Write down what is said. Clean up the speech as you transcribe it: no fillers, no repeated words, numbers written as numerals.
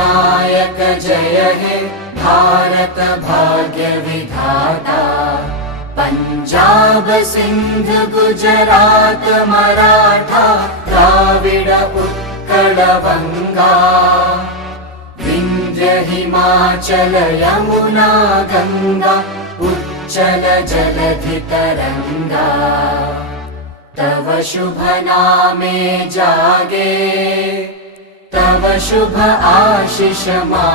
विनायक जय हे भारत भाग्य विधाता। पंजाब सिंध गुजरात मराठा द्राविड उत्कल बंगा। विंध्य हिमाचल यमुना गंगा उच्चल जलधि तरंगा। तव शुभ नामे जागे तव शुभ आशीष मा